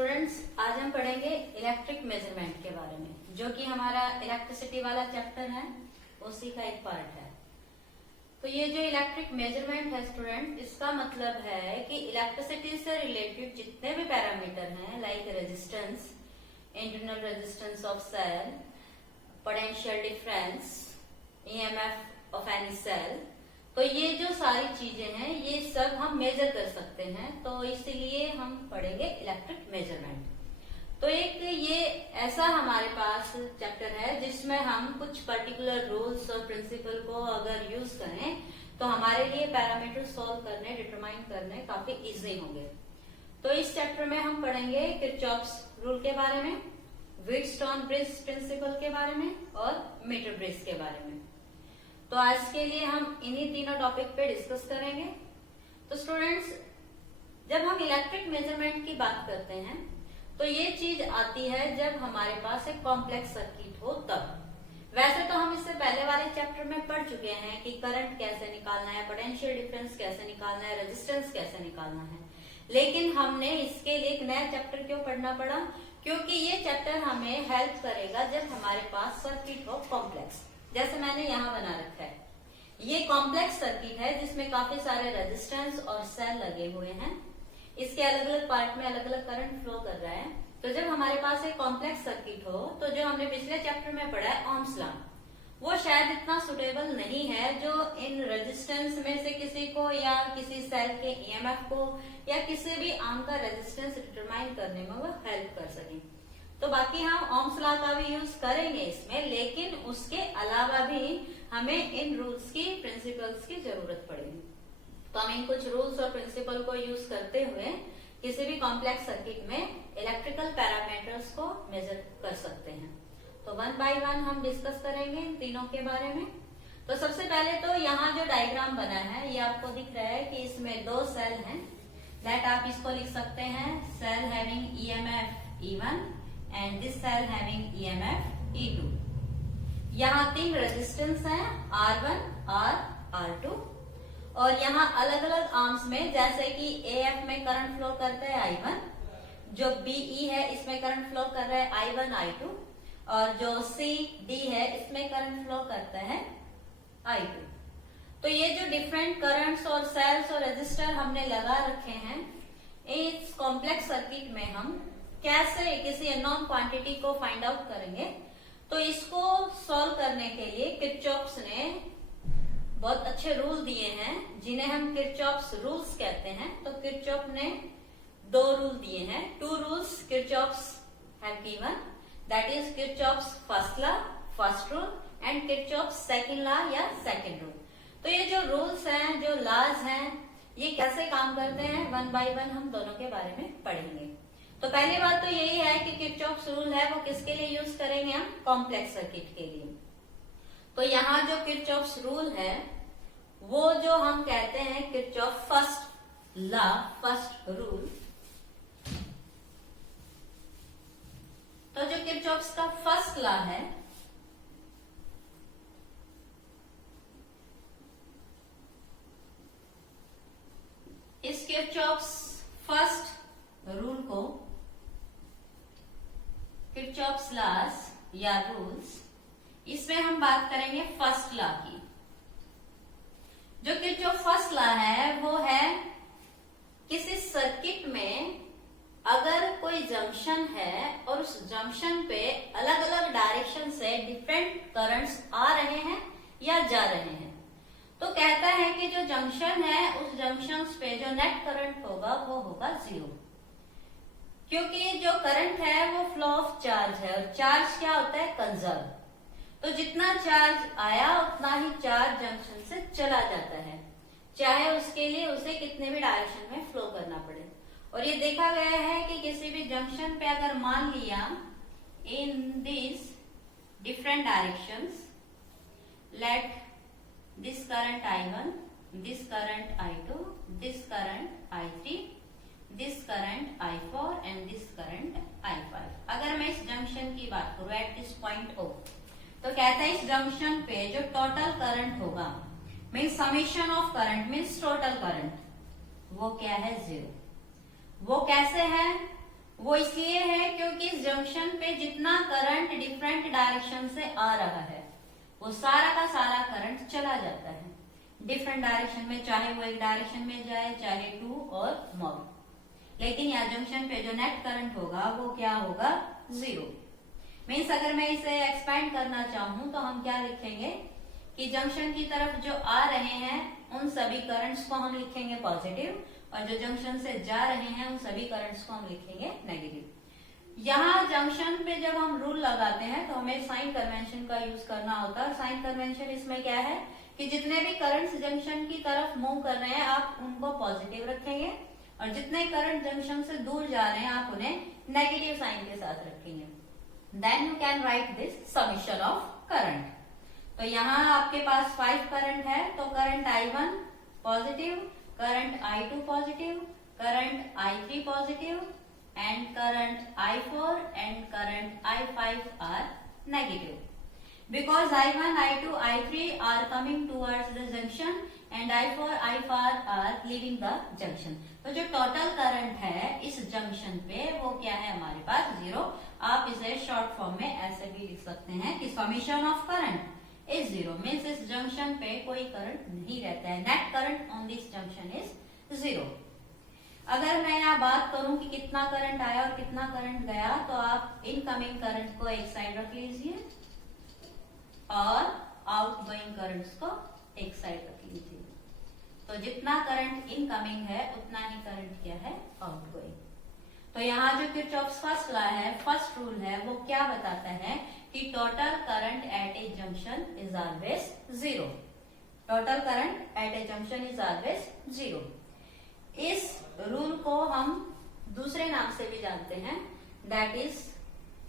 Students, आज हम पढ़ेंगे इलेक्ट्रिक मेजरमेंट के बारे में, जो कि हमारा इलेक्ट्रिसिटी वाला चैप्टर है, उसी का एक पार्ट है। तो ये जो इलेक्ट्रिक मेजरमेंट है स्टूडेंट, इसका मतलब है कि इलेक्ट्रिसिटी से रिलेटेड जितने भी पैरामीटर हैं, like resistance, internal resistance of cell, potential difference, EMF of any cell, तो ये जो सारी चीजें हैं ये सब हम मेजर कर सकते हैं। तो इसीलिए हम पढ़ेंगे इलेक्ट्रिक मेजरमेंट। तो एक ये ऐसा हमारे पास चैप्टर है जिसमें हम कुछ पर्टिकुलर रूल्स और प्रिंसिपल को अगर यूज करें तो हमारे लिए पैरामीटर सॉल्व करने, डिटरमाइन करने काफी इजी होंगे। तो इस चैप्टर में हम पढ़ेंगे किरचॉफ्स रूल के बारे में, व्हीटस्टोन ब्रिज प्रिंसिपल के बारे में और मीटर ब्रिज के बारे में। तो आज के लिए हम इन्हीं तीनों टॉपिक पे डिस्कस करेंगे। तो स्टूडेंट्स, जब हम इलेक्ट्रिक मेजरमेंट की बात करते हैं तो ये चीज आती है जब हमारे पास एक कॉम्प्लेक्स सर्किट हो तब। वैसे तो हम इससे पहले वाले चैप्टर में पढ़ चुके हैं कि करंट कैसे निकालना है, पोटेंशियल डिफरेंस कैसे निकालना है, रेजिस्टेंस कैसे निकालना है, लेकिन हमने इसके लिए एक नया चैप्टर क्यों पढ़ना पड़ा? क्योंकि ये चैप्टर हमें हेल्प करेगा जब हमारे पास सर्किट हो कॉम्प्लेक्स। जैसे मैंने यहाँ बना रखा है, ये कॉम्प्लेक्स सर्किट है जिसमें काफी सारे रेजिस्टेंस और सेल लगे हुए हैं। इसके अलग अलग पार्ट में अलग अलग करंट फ्लो कर रहा है। तो जब हमारे पास एक कॉम्प्लेक्स सर्किट हो तो जो हमने पिछले चैप्टर में पढ़ा है ओम्स लॉ, वो शायद इतना सुटेबल नहीं है जो इन रेजिस्टेंस में से किसी को या किसी सेल के ईएमएफ को या किसी भी आर्म का रेजिस्टेंस डिटरमाइन करने में वो हेल्प कर सके। तो बाकी हम ओम्स लॉ का भी यूज करेंगे इसमें, लेकिन उसके अलावा भी हमें इन रूल्स की, प्रिंसिपल्स की जरूरत पड़ेगी। तो हम इन कुछ रूल्स और प्रिंसिपल को यूज करते हुए किसी भी कॉम्प्लेक्स सर्किट में इलेक्ट्रिकल पैरामीटर्स को मेजर कर सकते हैं। तो वन बाय वन हम डिस्कस करेंगे इन तीनों के बारे में। तो सबसे पहले तो यहाँ जो डायग्राम बना है ये आपको दिख रहा है कि इसमें दो सेल हैं। दैट आप इसको लिख सकते हैं cell having EMF E1 and this cell having EMF E2। यहाँ तीन रेजिस्टेंस हैं R1, R, R2, और यहाँ अलग अलग आर्म्स में, जैसे कि AF में करंट फ्लो करता है I1, जो BE है इसमें करंट फ्लो कर रहा है I1, I2, और जो CD है इसमें करंट फ्लो करता है I2। तो ये जो डिफरेंट करंट्स और सेल्स और रेजिस्टर हमने लगा रखे हैं, इस कॉम्प्लेक्स सर्किट में हम कैसे किसी अननोन क्वांटिटी को फाइंड आउट करेंगे? तो इसको सॉल्व करने के लिए किरचॉफ्स ने बहुत अच्छे रूल दिए हैं जिन्हें हम किरचॉफ्स रूल्स कहते हैं। तो किरचॉफ ने दो रूल दिए हैं, two rules Kirchhoff's have given, that is Kirchhoff's first law, first rule, and Kirchhoff's second law या सेकंड रूल। तो ये जो रूल्स हैं, जो लॉज हैं, ये कैसे काम करते हैं, वन बाय वन हम दोनों के बारे में पढ़ेंगे। तो पहली बात तो यही है कि किरचॉफ्स रूल है वो किसके लिए यूज करेंगे हम? कॉम्प्लेक्स सर्किट के लिए। तो यहाँ जो किरचॉफ्स रूल है वो जो हम कहते हैं Kirchhoff first law, first rule. तो जो किरचॉफ्स का फर्स्ट लॉ है इस किरचॉफ्स फर्स्ट रूल को किरचॉफ्स लॉज या रूल्स, इसमें हम बात करेंगे फर्स्ट लॉ की। जो किरचॉफ फर्स्ट लॉ है वो है किसी सर्किट में अगर कोई जंक्शन है और उस जंक्शन पे अलग अलग डायरेक्शन से डिफरेंट करंट्स आ रहे हैं या जा रहे हैं, तो कहता है कि जो जंक्शन है उस जंक्शन पे जो नेट करंट होगा वो होगा 0, क्योंकि जो करंट है वो फ्लो ऑफ चार्ज है और चार्ज क्या होता है? कंजर्व। तो जितना चार्ज आया उतना ही चार्ज जंक्शन से चला जाता है, चाहे उसके लिए उसे कितने भी डायरेक्शन में फ्लो करना पड़े। और ये देखा गया है कि किसी भी जंक्शन पे अगर मान लिया in this different directions, let this current I1, this current I2, this current I3, this current I4 and this current I5। अगर मैं इस जंक्शन की बात करूं एट दिस पॉइंट O, तो कहता है इस जंक्शन पे जो टोटल करंट होगा, means summation of current means total current, वो क्या है? 0। वो कैसे है? वो इसलिए है क्योंकि इस जंक्शन पे जितना करंट डिफरेंट डायरेक्शन से आ रहा है वो सारा का सारा करंट चला जाता है डिफरेंट डायरेक्शन में, चाहे वो एक डायरेक्शन में जाए चाहे टू और मोर। लेकिन यहाँ जंक्शन पे जो नेट करंट होगा वो क्या होगा, जीरो। मीन्स अगर मैं इसे एक्सपेंड करना चाहूं तो हम क्या लिखेंगे कि जंक्शन की तरफ जो आ रहे हैं उन सभी करंट्स को हम लिखेंगे पॉजिटिव और जो जंक्शन से जा रहे हैं उन सभी करंट्स को हम लिखेंगे नेगेटिव। यहाँ जंक्शन पे जब हम रूल लगाते हैं तो हमें साइन कन्वेंशन का यूज करना होता है। साइन कन्वेंशन इसमें क्या है कि जितने भी करंट्स जंक्शन की तरफ मूव कर रहे हैं आप उनको पॉजिटिव रखेंगे और जितने करंट जंक्शन से दूर जा रहे हैं आप उन्हें नेगेटिव साइन के साथ रखेंगे। Then you can write this summation of current. तो यहाँ आपके पास 5 करंट है तो current I1 positive, current I2 positive, current I3 positive and current I4 and current I5 are negative because I1, I2, I3 are coming towards the junction and I4, I5 are leaving the junction। तो जो total current है इस junction पे वो क्या है हमारे पास, zero. आप इसे शॉर्ट फॉर्म में ऐसे भी लिख सकते हैं कि summation of current is zero. Means इस जंक्शन पे कोई करंट नहीं रहता है, net current on this junction is zero. अगर मैं यहाँ बात करूं कि कितना करंट आया और कितना करंट गया तो आप इनकमिंग करंट को एक साइड रख लीजिए और आउटगोइंग करंट्स को एक साइड रख लीजिए। तो जितना करंट इनकमिंग है उतना ही करंट क्या है, आउटगोइंग। तो यहाँ जो किरचॉफ्स फर्स्ट लॉ है, फर्स्ट रूल है, वो क्या बताता है कि total current eight A junction is always zero. Total current eight A junction is always zero. इस रूल को हम दूसरे नाम से भी जानते हैं, that is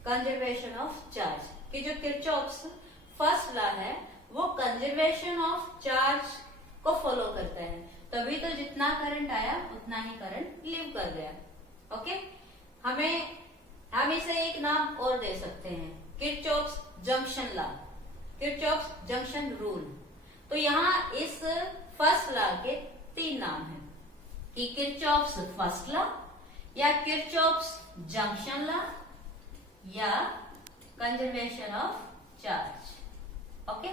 conservation of charge. कि जो किरचॉफ्स फर्स्ट लॉ है वो कंजर्वेशन ऑफ चार्ज को फॉलो करता है, तभी तो जितना करंट आया उतना ही करंट लीव कर गया। ओके, हम इसे एक नाम और दे सकते हैं, Kirchhoff's junction law, Kirchhoff's junction rule. तो यहाँ इस फर्स्ट लॉ के 3 नाम हैं कि किरचॉफ्स फर्स्ट लॉ या किरचॉफ्स जंक्शन लॉ या कंजर्वेशन ऑफ चार्ज। ओके,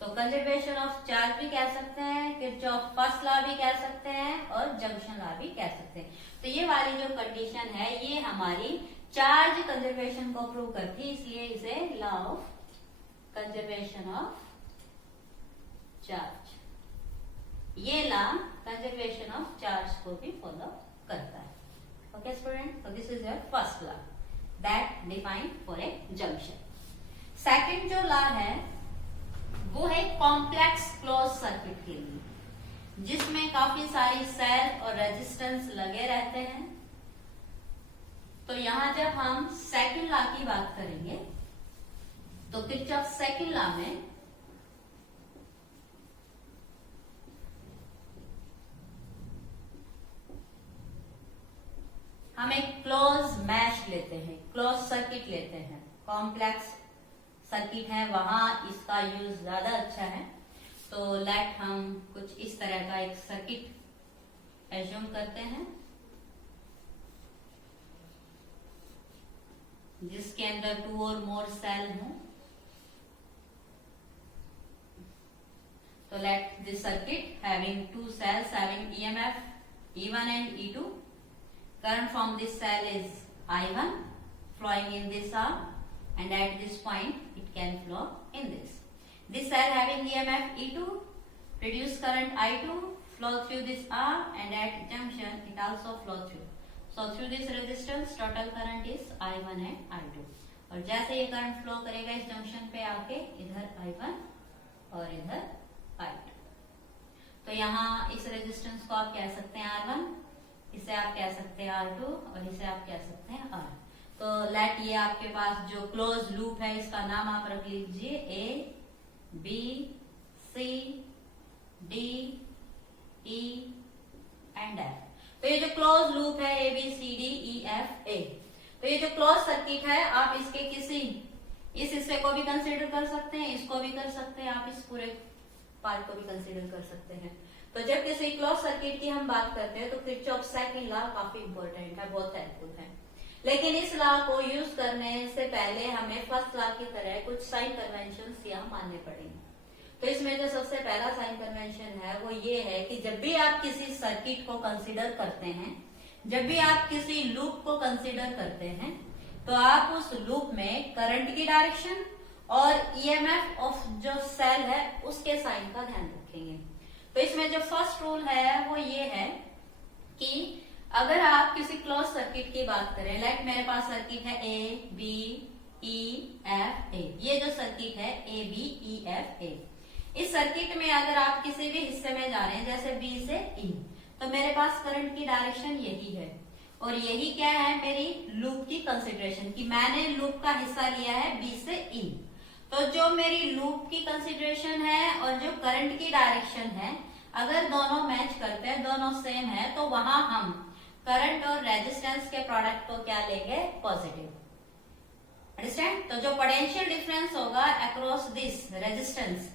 तो कंजर्वेशन ऑफ चार्ज भी कह सकते हैं, किरचॉफ फर्स्ट लॉ भी कह सकते हैं और जंक्शन लॉ भी कह सकते हैं। तो ये वाली जो कंडीशन है ये हमारी चार्ज कंजर्वेशन को प्रूव करती है, इसलिए इसे law of conservation of charge, ये लॉ कंजर्वेशन ऑफ चार्ज को भी फॉलो करता है। ओके स्टूडेंट, तो this is your first law that define for a junction. Second जो लॉ है वो है कॉम्प्लेक्स क्लोज सर्किट के लिए, जिसमें काफी सारी सेल और रेजिस्टेंस लगे रहते हैं। तो यहां जब हम सेकंड लॉ की बात करेंगे तो किरचॉफ सेकंड लॉ में हम एक क्लोज मैश लेते हैं, क्लोज सर्किट लेते हैं। कॉम्प्लेक्स सर्किट है वहां इसका यूज ज्यादा अच्छा है। तो लेट हम कुछ इस तरह का एक सर्किट एज्यूम करते हैं जिसके अंदर 2 और मोर सेल हों। तो let this circuit having 2 cells having EMF E1 and E2. Current from this cell is I1 flowing in this arm and at this point it can flow in this. This cell having EMF E2 produce current I2 flow through this arm and at junction it also flow through. So through this resistance total current is I1 and I2. और जैसे ये current flow करेगा इस junction पे आके इधर I1 और इधर I2। तो यहाँ इस रेजिस्टेंस को आप कह सकते हैं R1, इसे आप कह सकते हैं R2 और इसे आप कह सकते हैं R। तो लेट ये आपके पास जो क्लोज लूप है इसका नाम आप रख लीजिए A, B, C, D, E and F। तो ये जो क्लोज लूप है A, B, C, D, E, F, A, तो ये जो क्लोज सर्किट है आप इसके किसी इस हिस्से को भी कंसीडर कर सकते हैं, इसको भी कर सकते हैं, आप इस पूरे पार्ट को भी कंसीडर कर सकते हैं। तो जब किसी क्लोज सर्किट की हम बात करते हैं तो किरचॉफ सेकंड लॉ काफी इंपॉर्टेंट है, बहुत हेल्पफुल है। लेकिन इस लॉ को यूज करने से पहले हमें फर्स्ट लॉ की तरह कुछ साइन कन्वेंशंस यहाँ मानने पड़ेंगे। तो इसमें जो सबसे पहला साइन कन्वेंशन है वो ये है कि जब भी आप किसी सर्किट को कंसीडर करते हैं, जब भी आप किसी लूप को कंसीडर करते हैं, तो आप उस लूप में करंट की डायरेक्शन और ईएमएफ ऑफ जो सेल है उसके साइन का ध्यान रखेंगे। तो इसमें जो फर्स्ट रूल है वो ये है कि अगर आप किसी क्लोज सर्किट की बात करें, लाइक मेरे पास सर्किट है ए बी ई एफ ए, ये जो सर्किट है ए बी ई एफ ए, इस सर्किट में अगर आप किसी भी हिस्से में जा रहे हैं जैसे बी से ई, तो मेरे पास करंट की डायरेक्शन यही है और यही क्या है मेरी लूप की कंसिडरेशन कि मैंने लूप का हिस्सा लिया है बी से ई। तो जो मेरी लूप की कंसिडरेशन है और जो करंट की डायरेक्शन है, अगर दोनों मैच करते हैं, दोनों सेम है, तो वहां हम करंट और रेजिस्टेंस के प्रोडक्ट को क्या लेंगे? पॉजिटिव। अंडरस्टैंड? तो जो पोटेंशियल डिफरेंस होगा अक्रॉस दिस रेजिस्टेंस,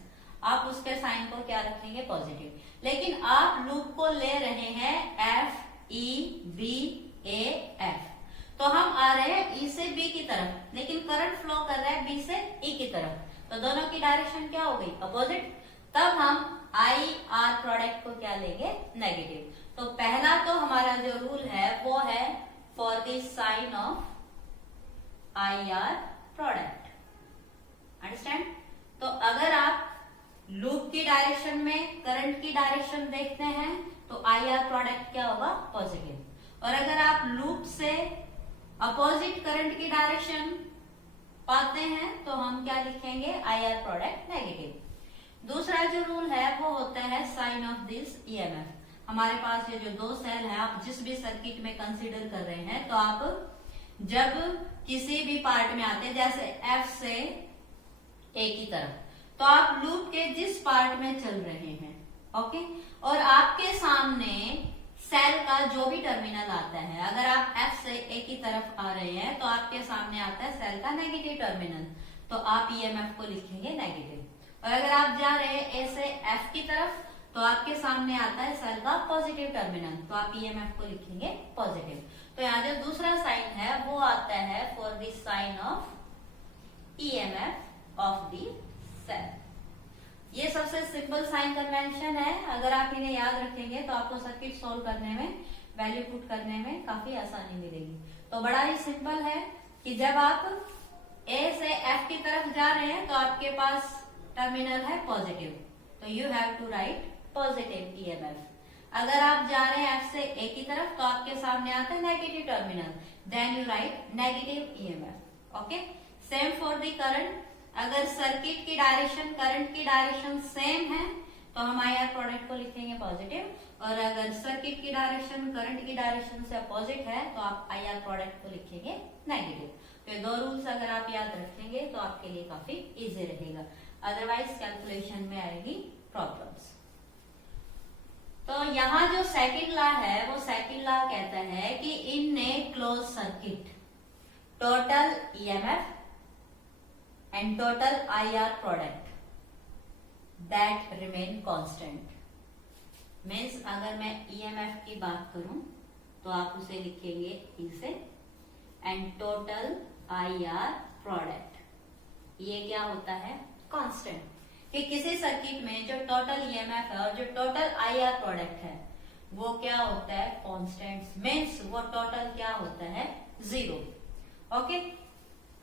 आप उसके साइन को क्या रखेंगे? पॉजिटिव। लेकिन आप लूप को ले रहे हैं F E B A F, तो हम आ रहे हैं ई से बी की तरफ, लेकिन करंट फ्लो कर रहा है बी से ई की तरफ, तो दोनों की डायरेक्शन क्या हो गई? अपोजिट। तब हम आई आर प्रोडक्ट को क्या लेंगे? नेगेटिव। तो पहला तो हमारा जो रूल है वो है for the sign of I R product. Understand? तो अगर आप लूप की डायरेक्शन में करंट की डायरेक्शन देखते हैं तो आई आर प्रोडक्ट क्या होगा? पॉजिटिव। और अगर आप लूप से अपोजिट करंट की डायरेक्शन पाते हैं तो हम क्या लिखेंगे? आई आर प्रोडक्ट नेगेटिव। दूसरा जो रूल है वो होता है साइन ऑफ दिस ईएमएफ। हमारे पास ये जो दो सेल है, आप जिस भी सर्किट में कंसीडर कर रहे हैं, तो आप जब किसी भी पार्ट में आते हैं जैसे एफ से ए की तरफ, तो आप लूप के जिस पार्ट में चल रहे हैं, ओके, और आपके सामने सेल का जो भी टर्मिनल आता है, अगर आप एफ से ए की तरफ आ रहे हैं तो आपके सामने आता है सेल का नेगेटिव टर्मिनल, तो आप ईएमएफ को लिखेंगे नेगेटिव। और अगर आप जा रहे हैं ए से एफ की तरफ तो आपके सामने आता है सेल का पॉजिटिव टर्मिनल, तो आप ईएमएफ को लिखेंगे पॉजिटिव। तो यहाँ जो दूसरा साइन है वो आता है for the sign of EMF of the cell. ये सबसे सिंपल साइन कन्वेंशन है। अगर आप इन्हें याद रखेंगे तो आपको सर्किट सोल्व करने में, वैल्यू पुट करने में काफी आसानी मिलेगी। तो बड़ा ही सिंपल है कि जब आप ए से एफ की तरफ जा रहे हैं तो आपके पास टर्मिनल है पॉजिटिव, तो you have to write positive EMF. अगर आप जा रहे हैं एफ से ए की तरफ तो आपके सामने आता है negative terminal, then you write negative EMF. Okay, same for the current. अगर सर्किट की डायरेक्शन करंट की डायरेक्शन सेम है तो हम आई आर प्रोडक्ट को लिखेंगे पॉजिटिव, और अगर सर्किट की डायरेक्शन करंट की डायरेक्शन से अपोजिट है तो आप आई आर प्रोडक्ट को लिखेंगे नेगेटिव। तो ये दो रूल्स अगर आप याद रखेंगे तो आपके लिए काफी इजी रहेगा, अदरवाइज कैलकुलेशन में आएगी प्रॉब्लम्स। तो यहाँ जो सेकंड लॉ है वो सेकंड लॉ कहता है कि in a close circuit total EMF and total IR product that remain constant. Means अगर मैं ईएमएफ की बात करूं तो आप उसे लिखेंगे ई से, एंड टोटल आईआर प्रोडक्ट, ये क्या होता है? कांस्टेंट। कि किसी सर्किट में जो टोटल ईएमएफ है और जो टोटल आईआर प्रोडक्ट है वो क्या होता है? कांस्टेंट। मीन्स वो टोटल क्या होता है? जीरो। ओके,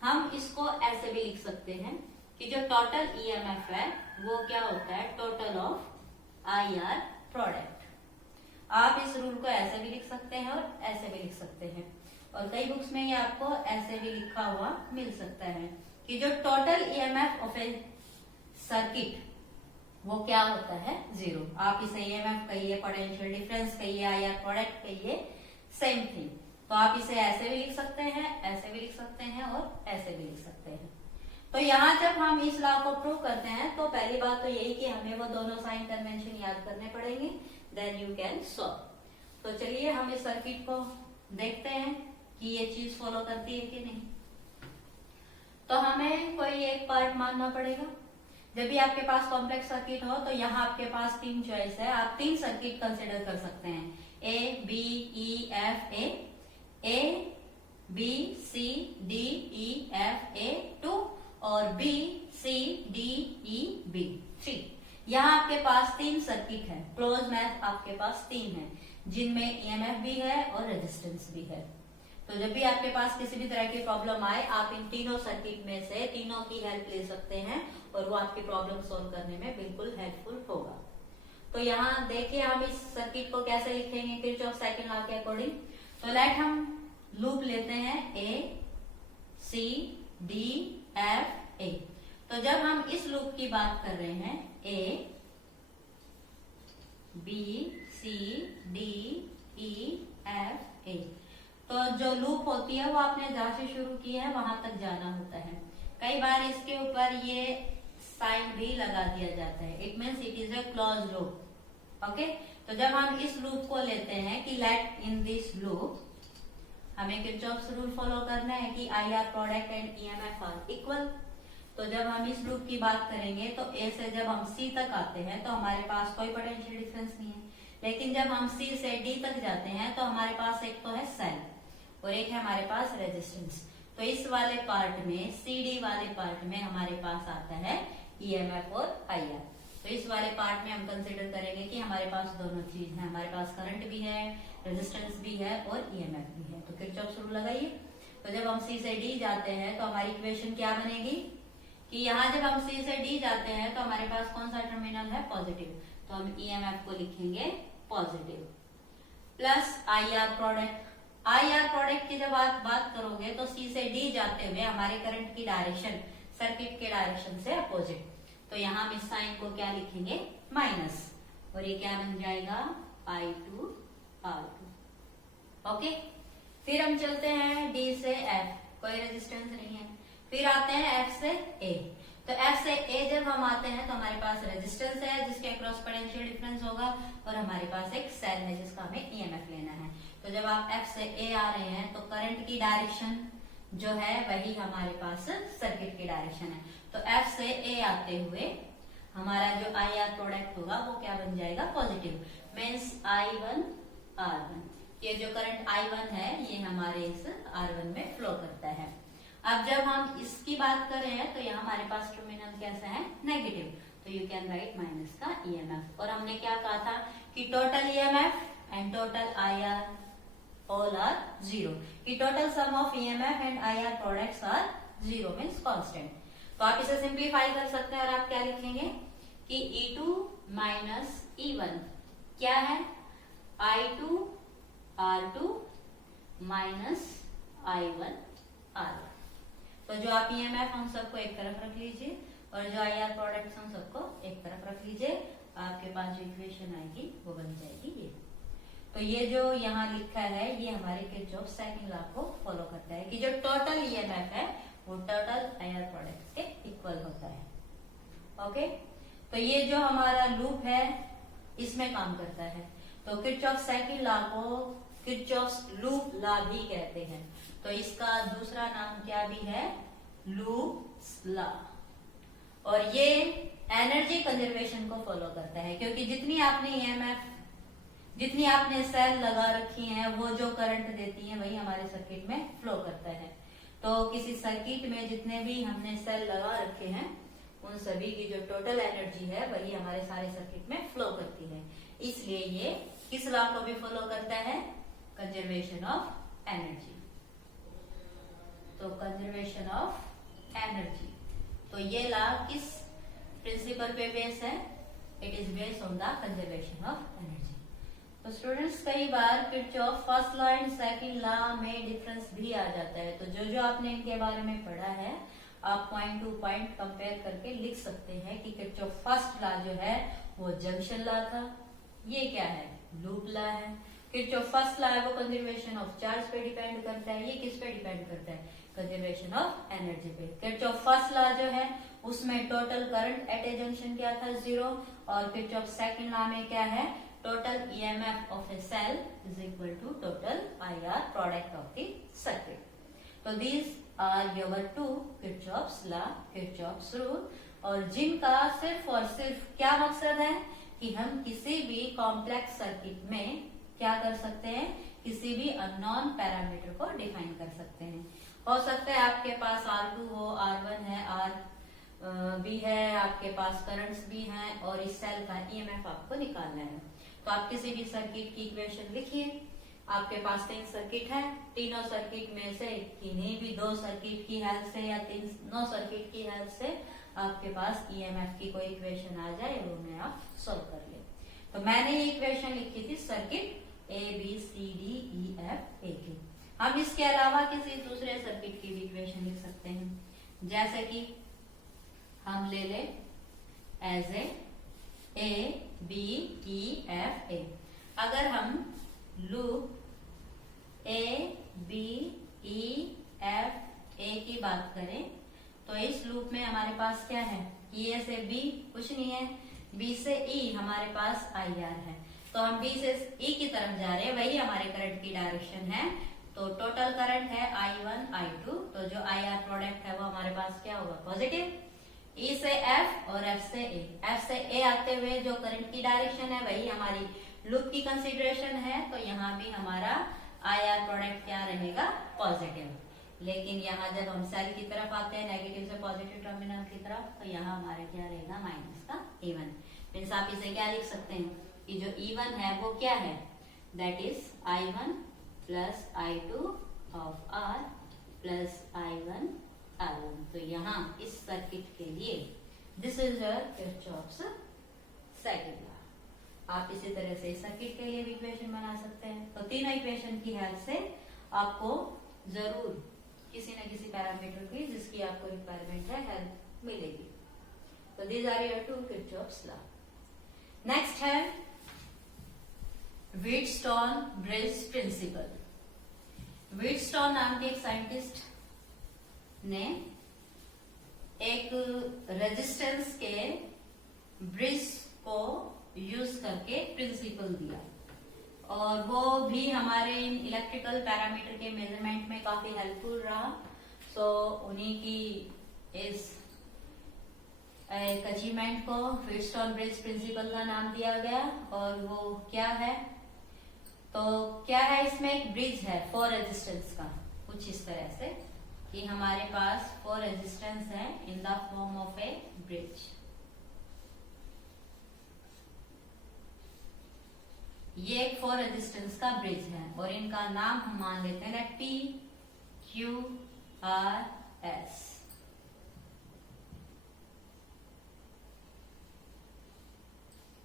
हम इसको ऐसे भी लिख सकते हैं कि जो टोटल ईएमएफ है वो क्या होता है? Total of IR product. आप इस रूल को ऐसे भी लिख सकते हैं और ऐसे भी लिख सकते हैं, और कई बुक्स में ये आपको ऐसे भी लिखा हुआ मिल सकता है कि जो total EMF of A circuit वो क्या होता है? जीरो। आप इसे ईएमएफ कहिए, पोटेंशियल डिफरेंस कहिए, आईआर प्रोडक्ट कहिए, सेम थिंग। तो आप इसे ऐसे भी लिख सकते हैं, ऐसे भी लिख सकते हैं और ऐसे भी लिख सकते हैं। तो यहाँ जब हम इस लॉ को प्रूव करते हैं तो पहली बात तो यही कि हमें वो दोनों साइन कन्वेंशन याद करने पड़ेंगे, देन यू कैन सॉल्व। तो चलिए हम इस सर्किट को देखते हैं कि ये चीज फॉलो करती है कि नहीं। तो हमें कोई एक पार्ट मानना पड़ेगा। जब भी आपके पास कॉम्प्लेक्स सर्किट हो तो यहाँ आपके पास तीन चॉइस है, आप तीन सर्किट कंसिडर कर सकते हैं, A B E F A. A B C D E F A 2 और B C D E B 3। यहाँ आपके पास 3 सर्किट है, क्लोज मैथ आपके पास 3 है, जिनमें ईएमएफ भी है और रेजिस्टेंस भी है। तो जब भी आपके पास किसी भी तरह की प्रॉब्लम आए, आप इन तीनों सर्किट में से तीनों की हेल्प ले सकते हैं और वो आपकी प्रॉब्लम सॉल्व करने में बिल्कुल हेल्पफुल होगा। तो यहाँ देखिए हम इस सर्किट को कैसे लिखेंगे किरचॉफ सेकंड लॉ के अकॉर्डिंग। तो लेट हम लूप लेते हैं ए सी डी एफ ए। तो जब हम इस लूप की बात कर रहे हैं A B C D E F A, तो जो लूप होती है वो आपने जहां से शुरू की है वहां तक जाना होता है। कई बार इसके ऊपर ये साइन भी लगा दिया जाता है, it means it is a close loop. Okay, तो जब हम इस लूप को लेते हैं कि लेट इन दिस लूप हमें किरचॉफ्स रूल फॉलो करना है कि I R product and EMF are equal. तो जब हम इस लूप की बात करेंगे तो ए से जब हम सी तक आते हैं तो हमारे पास कोई पोटेंशियल डिफरेंस नहीं है, लेकिन जब हम सी से डी तक जाते हैं तो हमारे पास एक तो है सेल और एक है हमारे पास रेजिस्टेंस। तो इस वाले पार्ट में सी डी वाले पार्ट में हमारे पास आता है ईएमएफ और आईआर। तो इस वाले पार्ट में हम कंसिडर करेंगे कि हमारे पास दोनों चीज है, हमारे पास करंट भी है, रेजिस्टेंस भी है और ईएमएफ भी है। तो किरचॉफ रूल लगाइए। तो जब हम सी से डी जाते हैं तो हमारी इक्वेशन क्या बनेगी कि यहाँ जब हम सी से डी जाते हैं तो हमारे पास कौन सा टर्मिनल है, पॉजिटिव। तो हम ईएमएफ को लिखेंगे positive plus IR product. IR product की जब आप बात करोगे तो सी से डी जाते हुए हमारे करंट की डायरेक्शन सर्किट के डायरेक्शन से अपोजिट। तो यहाँ हम इस साइन को क्या लिखेंगे, माइनस, और ये क्या बन जाएगा I2 R2। ओके, फिर हम चलते हैं D से F, कोई रेजिस्टेंस नहीं है। फिर आते हैं F से A। तो F से A जब हम आते हैं तो हमारे पास रेजिस्टेंस है जिसके अक्रॉस पोटेंशियल डिफरेंस होगा और हमारे पास एक सेल है जिसका हमें ईएमएफ लेना है। तो जब आप F से A आ रहे हैं तो करंट की डायरेक्शन जो है वही हमारे पास सर्किट की डायरेक्शन है। तो F से A आते हुए हमारा जो IR प्रोडक्ट होगा वो क्या बन जाएगा, पॉजिटिव, मीन्स I1 R1। ये जो करंट I1 है ये हमारे इस R1 में फ्लो करता है। अब जब हम इसकी बात कर रहे हैं तो यहाँ हमारे पास टर्मिनल कैसा है, नेगेटिव। तो यू कैन राइट माइनस का ईएमएफ। और हमने क्या कहा था कि total EMF and total IR all are 0, कि total sum of EMF and IR products are 0 means constant. तो आप इसे सिंप्लीफाई कर सकते हैं और आप क्या लिखेंगे कि E2 माइनस E1 क्या है, I2 R2 minus I1 R1। तो जो आप ईएमएफ हम सबको एक तरफ रख लीजिए और जो IR प्रोडक्ट्स हम सबको एक तरफ रख लीजिए, आपके पास जो इक्वेशन आएगी वो बन जाएगी ये। तो ये जो यहाँ लिखा है ये हमारे किरचॉफ सेकंड लॉ को फॉलो करता है कि जो टोटल ईएमएफ है वो टोटल आईआर प्रोडक्ट्स के इक्वल होता है। ओके, तो ये जो हमारा लूप है इसमें काम करता है। तो किरचॉफ सेकंड लॉ को किरचॉफ लूप लॉ भी कहते हैं। तो इसका दूसरा नाम क्या भी है, लूप्स लॉ। और ये एनर्जी कंजर्वेशन को फॉलो करता है क्योंकि जितनी आपने सेल लगा रखी हैं वो जो करंट देती हैं वही हमारे सर्किट में फ्लो करता है। तो किसी सर्किट में जितने भी हमने सेल लगा रखे हैं उन सभी की जो टोटल एनर्जी है वही हमारे सारे सर्किट में फ्लो करती है। इसलिए ये किस लॉ को भी फॉलो करता है, कंजर्वेशन ऑफ एनर्जी। तो कंजर्वेशन ऑफ एनर्जी, तो ये लॉ किस प्रिंसिपल पे बेस है, it is based on the conservation of energy. तो स्टूडेंट्स कई बार Kirchhoff first law and second law में डिफरेंस भी आ जाता है। तो जो जो आपने इनके बारे में पढ़ा है आप पॉइंट टू पॉइंट कंपेयर करके लिख सकते हैं कि किरचॉफ फर्स्ट लॉ जो है वो जंक्शन लॉ था, ये क्या है, लूप लॉ है। किरचॉफ फर्स्ट लॉ है वो कंजर्वेशन ऑफ चार्ज पे डिपेंड करता है, ये किस पे डिपेंड करता है, कंजर्वेशन ऑफ एनर्जी पे। किरचॉफ फर्स्ट लॉ जो है उसमें टोटल करंट एट ए जंक्शन क्या था, 0, और किरचॉफ सेकंड लॉ में क्या है, total EMF of a cell is equal to total IR product of the circuit. So these are your two Kirchhoff's law, Kirchhoff's rule, और जिनका सिर्फ और सिर्फ क्या मकसद है कि हम किसी भी कॉम्प्लेक्स सर्किट में क्या कर सकते हैं किसी भी अननोन पैरामीटर को डिफाइन कर सकते हैं। हो सकता है आपके पास R2 हो, R1 है, R भी है, आपके पास करंट्स भी हैं और इस सेल का ईएमएफ आपको निकालना है। तो आप किसी भी सर्किट की इक्वेशन लिखिए। आपके पास 3 सर्किट है, तीनों सर्किट में से किन्हीं भी 2 सर्किट की हेल्प से या तीनों सर्किट की हेल्प से आपके पास ईएमएफ की कोई इक्वेशन आ जाए, वो में आप सोल्व कर ले। तो मैंने ये इक्वेशन लिखी थी circuit A B C D E F A की। हम इसके अलावा किसी दूसरे सर्किट की भी इक्वेशन लिख सकते हैं, जैसे कि हम ले ले as A B E F A. अगर हम loop A B E F A की बात करें तो इस लूप में हमारे पास क्या है, ए से बी कुछ नहीं है, बी से ई हमारे पास आई आर है। तो हम बी से ई की तरफ जा रहे हैं, वही हमारे करंट की डायरेक्शन है। तो टोटल करंट है I1 I2, तो जो आई आर प्रोडक्ट है वो हमारे पास क्या होगा, पॉजिटिव। ई से एफ और एफ से ए, एफ से ए आते हुए जो करंट की डायरेक्शन है वही हमारी लूप की कंसीडरेशन है। तो यहाँ भी हमारा आई आर प्रोडक्ट क्या रहेगा, पॉजिटिव। लेकिन यहाँ जब हम सेल की तरफ आते हैं नेगेटिव से पॉजिटिव टर्मिनल की तरफ, तो यहाँ हमारा क्या रहेगा, माइनस का E1। मीन्स आप इसे क्या लिख सकते हैं कि जो E1 है वो क्या है, that is I1 plus I2 of R plus I1 R1। तो यहाँ इस सर्किट के लिए this is your Kirchhoff's second law. आप इसी तरह से सर्किट के लिए भी इक्वेशन बना सकते हैं। तो तीनों इक्वेशन की हेल्प से आपको जरूर किसी न किसी पैरामीटर की जिसकी आपको रिक्वायरमेंट है हेल्प मिलेगी। तो these are your 2 Kirchhoff's law. Next है व्हीटस्टोन ब्रिज प्रिंसिपल। व्हीटस्टोन नाम के एक साइंटिस्ट ने एक रेजिस्टेंस के ब्रिज को यूज करके प्रिंसिपल दिया, और वो भी हमारे इलेक्ट्रिकल पैरामीटर के मेजरमेंट में काफी हेल्पफुल रहा। सो उन्हीं की इस एक अचीवमेंट को व्हीटस्टोन ब्रिज प्रिंसिपल का नाम दिया गया। और वो क्या है, तो क्या है, इसमें एक ब्रिज है 4 रेजिस्टेंस का, कुछ इस तरह से कि हमारे पास 4 रेजिस्टेंस है in the form of A bridge. ये एक 4 रेजिस्टेंस का ब्रिज है और इनका नाम हम मान लेते हैं P Q R S।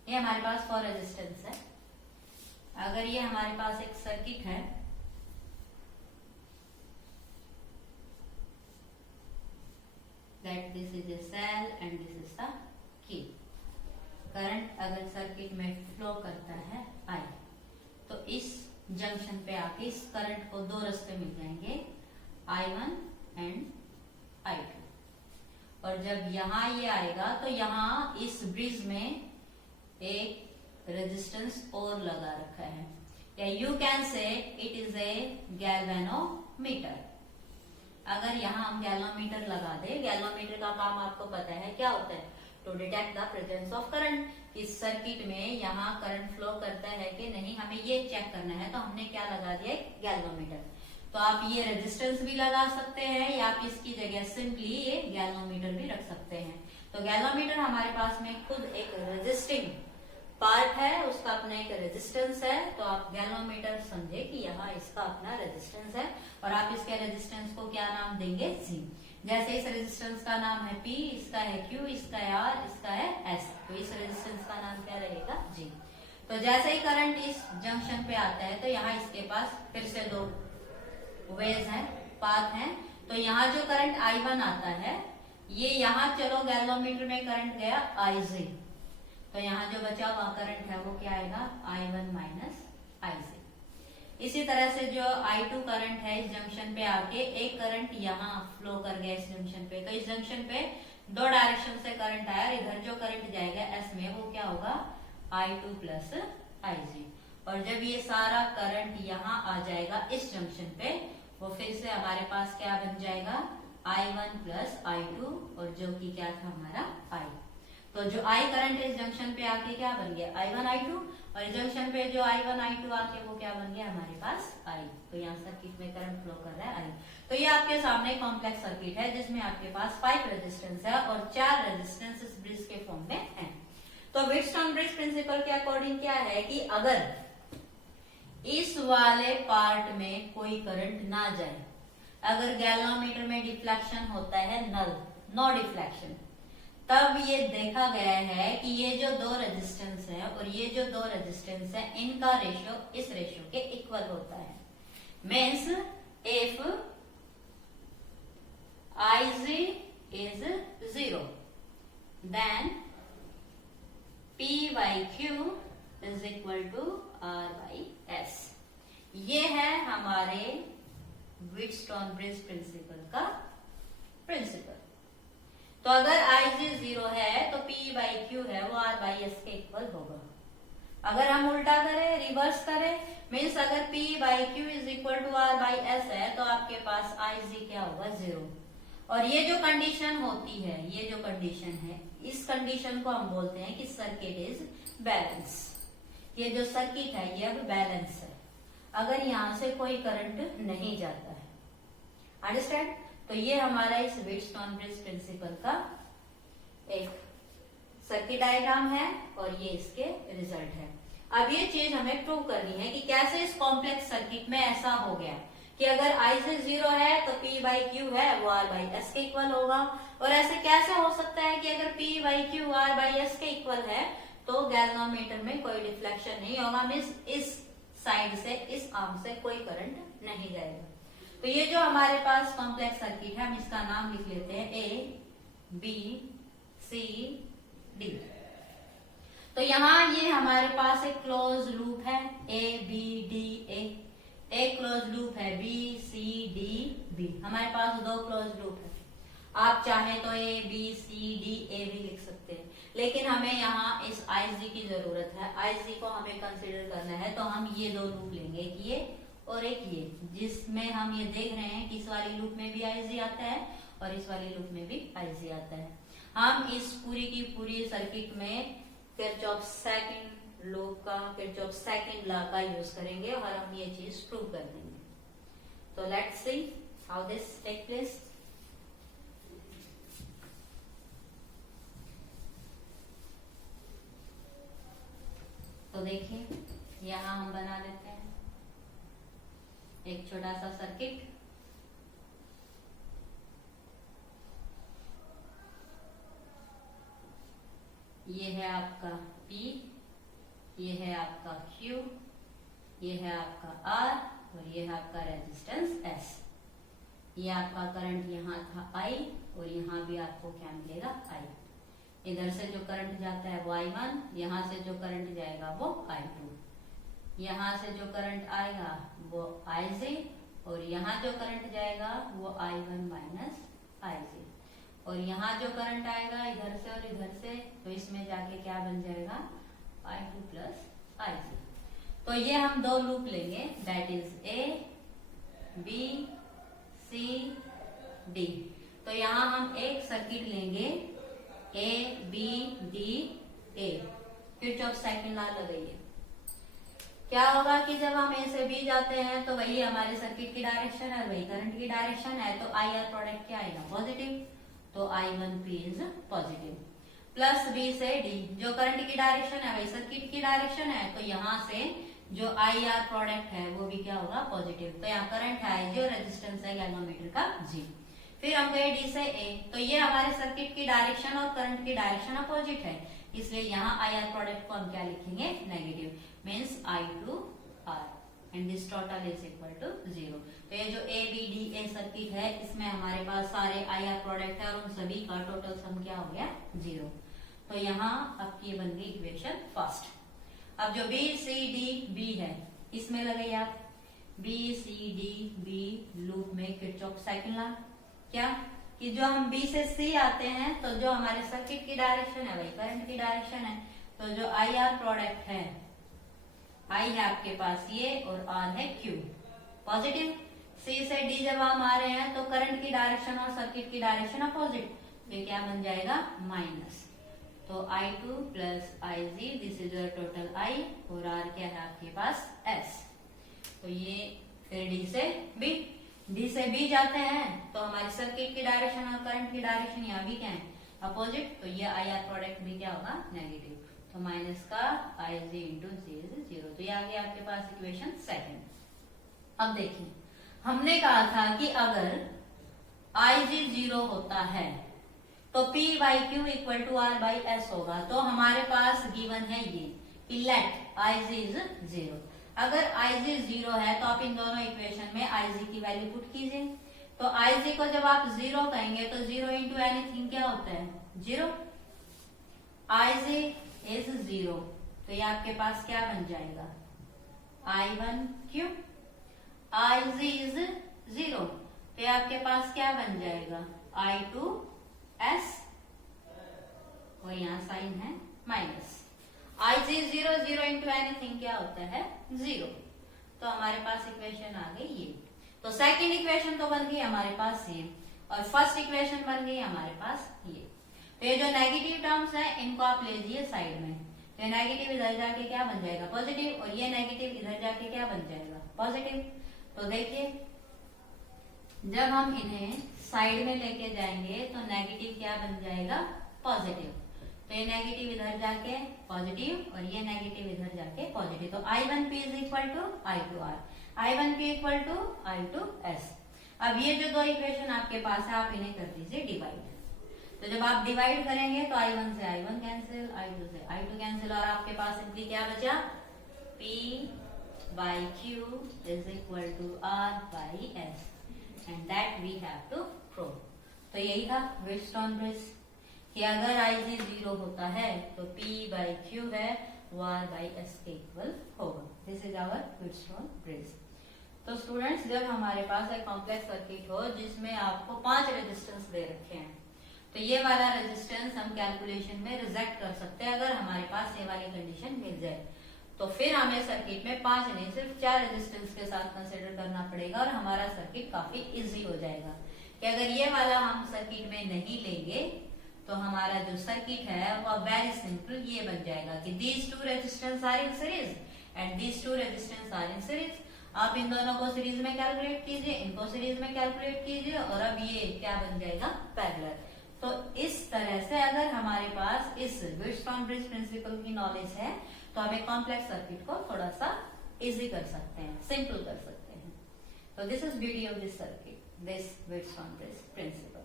ये हमारे पास 4 रेजिस्टेंस है। अगर ये हमारे पास एक सर्किट है, that this is a cell and this is the key. Current अगर सर्किट में फ्लो करता है I, तो इस जंक्शन पे आके इस करंट को 2 रास्ते मिल जाएंगे, I1 एंड I2। और जब यहाँ ये आएगा तो यहाँ इस ब्रिज में एक रेजिस्टेंस और लगा रखा है, या you can say it is A galvanometer. अगर यहाँ हम गैल्वेनोमीटर लगा दे, गैल्वेनोमीटर का काम आपको पता है क्या होता है, to detect the presence of current. इस सर्किट में यहाँ करंट फ्लो करता है कि नहीं, हमें ये चेक करना है, तो हमने क्या लगा दिया, गैल्वेनोमीटर। तो आप ये रेजिस्टेंस भी लगा सकते हैं या आप इसकी जगह सिंपली ये गैल्वेनोमीटर भी रख सकते हैं। तो गैल्वेनोमीटर हमारे पास में खुद एक रेजिस्टिंग पार्ट है, उसका अपना एक रेजिस्टेंस है। तो आप गैल्वेनोमीटर समझे कि यहाँ इसका अपना रेजिस्टेंस है और आप इसके रेजिस्टेंस को क्या नाम देंगे, G। जैसे इस रेजिस्टेंस का नाम है P, इसका है Q, इसका है R, इसका है S, तो इस रेजिस्टेंस का नाम क्या रहेगा, G। तो जैसे ही करंट इस जंक्शन पे आता है तो यहाँ इसके पास फिर से 2 वेज हैं, पाथ हैं। तो यहाँ जो करंट I1 आता है, ये यहाँ चलो गैल्वेनोमीटर में करंट गया IZ, तो यहाँ जो बचा हुआ करंट है वो क्या आएगा, I1 माइनस IZ। इसी तरह से जो I2 करंट है इस जंक्शन पे आके एक करंट यहाँ फ्लो कर गया इस जंक्शन पे, तो इस जंक्शन पे 2 डायरेक्शन से करंट आया, इधर जो करंट जाएगा S में वो क्या होगा, I2 प्लस IZ। और जब ये सारा करंट यहाँ आ जाएगा इस जंक्शन पे, वो फिर से हमारे पास क्या बन जाएगा, I1 प्लस I2, और जो कि क्या था हमारा I। तो जो I करंट इस जंक्शन पे आके क्या बन गया I1 I2, और इस जंक्शन पे जो I1 I2 आके वो क्या बन गया हमारे पास I। तो यहाँ सर्किट में करंट फ्लो कर रहा है I। तो ये आपके सामने कॉम्प्लेक्स सर्किट है जिसमें आपके पास 5 रेजिस्टेंस है और 4 रेजिस्टेंस इस ब्रिज के फॉर्म में है। तो व्हीटस्टोन ब्रिज प्रिंसिपल के अकॉर्डिंग क्या है कि अगर इस वाले पार्ट में कोई करंट ना जाए, अगर गैल्वेनोमीटर में डिफ्लेक्शन होता है नल, नो डिफ्लेक्शन, तब ये देखा गया है कि ये जो दो रेजिस्टेंस है और ये जो दो रेजिस्टेंस है इनका रेशियो इस रेशियो के इक्वल होता है। Means if Ig is 0 then P by Q is equal to R by S। ये है हमारे व्हीटस्टोन ब्रिज प्रिंसिपल का प्रिंसिपल। तो अगर Ig 0 है तो P by Q है वो R by S के इक्वल होगा। अगर हम उल्टा करें, रिवर्स करें, मीन्स अगर P by Q is equal to R by S है तो आपके पास Ig क्या होगा 0। और ये जो कंडीशन होती है, ये जो कंडीशन है, इस कंडीशन को हम बोलते हैं कि सर्किट इज बैलेंस। ये जो सर्किट है ये अब बैलेंस है अगर यहां से कोई करंट नहीं जाता है। अंडरस्टैंड? तो ये हमारा इस व्हीटस्टोन ब्रिज प्रिंसिपल का एक सर्किट डायग्राम है और ये इसके रिजल्ट है। अब ये चीज हमें प्रूव करनी है कि कैसे इस कॉम्प्लेक्स सर्किट में ऐसा हो गया कि अगर I से 0 है तो P by Q है वो R by S के इक्वल होगा। और ऐसे कैसे हो सकता है कि अगर P by Q R by S के इक्वल है तो गैल्वेनोमीटर में कोई डिफ्लेक्शन नहीं होगा, मीन्स इस साइड से इस आर्म से कोई करंट नहीं जाएगा। तो ये जो हमारे पास कॉम्प्लेक्स सर्किट है हम इसका नाम लिख लेते हैं A B C D। तो यहाँ ये हमारे पास एक क्लोज लूप है A B D A, एक क्लोज लूप है B C D B। हमारे पास दो क्लोज लूप है, आप चाहे तो A B C D A भी लिख सकते हैं, लेकिन हमें यहाँ इस IG की जरूरत है। IG को हमें कंसीडर करना है तो हम ये दो लूप लेंगे, एक ये और एक ये, जिसमें हम ये देख रहे हैं कि इस वाली लूप में भी IG आता है और इस वाली लूप में भी IG आता है। हम इस पूरी की पूरी सर्किट में किरचॉफ सेकंड लॉ का, किरचॉफ सेकंड लॉ का यूज करेंगे और हम ये चीज प्रूव कर देंगे। तो let's see how this take place. तो देखिए यहाँ हम बना लेते हैं एक छोटा सा सर्किट। ये है आपका P, ये है आपका Q, ये है आपका R और ये है आपका रेजिस्टेंस S। ये आपका करंट यहाँ था I और यहाँ भी आपको क्या मिलेगा I। इधर से जो करंट जाता है वो I1, यहाँ से जो करंट जाएगा वो I2, यहाँ से जो करंट आएगा वो Ig और यहाँ जो करंट जाएगा वो I1 माइनस Ig, और यहाँ जो करंट आएगा इधर से और इधर से तो इसमें जाके क्या बन जाएगा I2 प्लस Ig। तो ये हम दो लूप लेंगे, that is A B C D। तो यहाँ हम एक सर्किट लेंगे A B D A, Kirchhoff second law लगाइए। क्या होगा कि जब हम A से B जाते हैं तो वही हमारे सर्किट की डायरेक्शन है, वही करंट की डायरेक्शन है, तो IR प्रोडक्ट क्या आएगा पॉजिटिव, तो I1P is positive. Plus B से D, जो करंट की डायरेक्शन है वही सर्किट की डायरेक्शन है, तो यहाँ से जो IR प्रोडक्ट है वो भी क्या होगा पॉजिटिव। तो यहाँ करंट है IG और रेजिस्टेंस है गैल्वेनोमीटर का G। फिर हम गए D से A, तो ये हमारे सर्किट की डायरेक्शन और करंट की डायरेक्शन अपोजिट है, इसलिए यहाँ IR प्रोडक्ट को हम क्या लिखेंगे negative, means I2R and this total is equal to 0। तो ये जो ABDA सर्किट है इसमें हमारे पास सारे IR प्रोडक्ट है और उन सभी का टोटल सम क्या हो गया 0। तो यहाँ आपकी ये बन गई इक्वेशन फर्स्ट। अब जो BCDB है इसमें लगाइए आप BCDB लूप में किरचॉफ सेकंड लॉ, क्या कि जो हम B से C आते हैं तो जो हमारे सर्किट की डायरेक्शन है वही करंट की डायरेक्शन है, तो जो IR प्रोडक्ट है I है आपके पास ये और R है Q पॉजिटिव। C से D जब हम आ रहे हैं तो करंट की डायरेक्शन और सर्किट की डायरेक्शन अपोजिट, तो क्या बन जाएगा माइनस। तो I2 plus IG, this is your total I, और R क्या है आपके पास S। तो ये फिर D से B जाते हैं तो हमारी सर्किट की डायरेक्शन और करंट की डायरेक्शन यहाँ भी क्या है अपोजिट, तो ये IR प्रोडक्ट भी क्या होगा नेगेटिव, तो माइनस का IG इंटू J इज 0। तो ये आ गया आपके पास इक्वेशन सेकंड। अब देखिए हमने कहा था कि अगर IG 0 होता है तो P by Q equal to R by S होगा। तो हमारे पास गिवन है ये कि लेट IG इज 0। अगर IG 0 है तो आप इन दोनों इक्वेशन में IG की वैल्यू पुट कीजिए। तो IG को जब आप 0 कहेंगे तो 0 इंटू एनीथिंग क्या होता है 0। IG इज 0, तो ये आपके पास क्या बन जाएगा I1Q। IG इज 0, तो ये आपके पास क्या बन जाएगा I2S, और यहाँ साइन है माइनस। IG 0 0 इंटू एनीथिंग क्या होता है 0। तो हमारे पास इक्वेशन आ गई ये। तो सेकंड इक्वेशन तो बन गई हमारे पास ये, और फर्स्ट इक्वेशन बन गई हमारे पास ये। तो ये जो नेगेटिव टर्म्स है इनको आप ले लीजिए साइड में। तो ये नेगेटिव इधर जाके क्या बन जाएगा पॉजिटिव, और ये नेगेटिव इधर जाके क्या बन जाएगा पॉजिटिव। तो देखिए जब हम इन्हें साइड में लेके जाएंगे तो नेगेटिव क्या बन जाएगा पॉजिटिव। तो ये नेगेटिव इधर जाके पॉजिटिव, और ये नेगेटिव इधर जाके पॉजिटिव। तो I1P is equal to I2R, I1P equal to I2S। अब ये जो दो इक्वेशन आपके पास है आप इन्हें कर दीजिए डिवाइड। तो जब आप डिवाइड करेंगे तो I1 से I1 कैंसिल, I2 से I2 कैंसिल, और आपके पास सिंपली क्या बचा P by Q is equal to R by S, and that we have to prove. तो यही था व्हीटस्टोन ब्रिज कि अगर IG 0 होता है तो P बाई Q है वो R बाई S के इक्वल होगा। This is our Wheatstone bridge. तो स्टूडेंट्स जब हमारे पास एक कॉम्प्लेक्स सर्किट हो जिसमें आपको 5 रेजिस्टेंस दे रखे हैं, तो ये वाला रेजिस्टेंस हम कैलकुलेशन में रिजेक्ट कर सकते हैं अगर हमारे पास ये वाली कंडीशन मिल जाए। तो फिर हमें सर्किट में 5 नहीं सिर्फ 4 रेजिस्टेंस के साथ कंसिडर करना पड़ेगा, और हमारा सर्किट काफी इजी हो जाएगा। कि अगर ये वाला हम सर्किट में नहीं लेंगे तो हमारा जो सर्किट है वो वेरी सिंपल ये बन जाएगा कि these two resistance are in series and these two resistance are in series. आप इन दोनों को सीरीज में कैलकुलेट कीजिए, इनको सीरीज में कैलकुलेट कीजिए, और अब ये क्या बन जाएगा पैरेलल। तो इस तरह से अगर हमारे पास इस व्हीटस्टोन ब्रिज प्रिंसिपल की नॉलेज है तो हम एक कॉम्प्लेक्स सर्किट को थोड़ा सा इजी कर सकते हैं, सिंपल कर सकते हैं। तो this is beauty of this circuit, this Wheatstone bridge principle.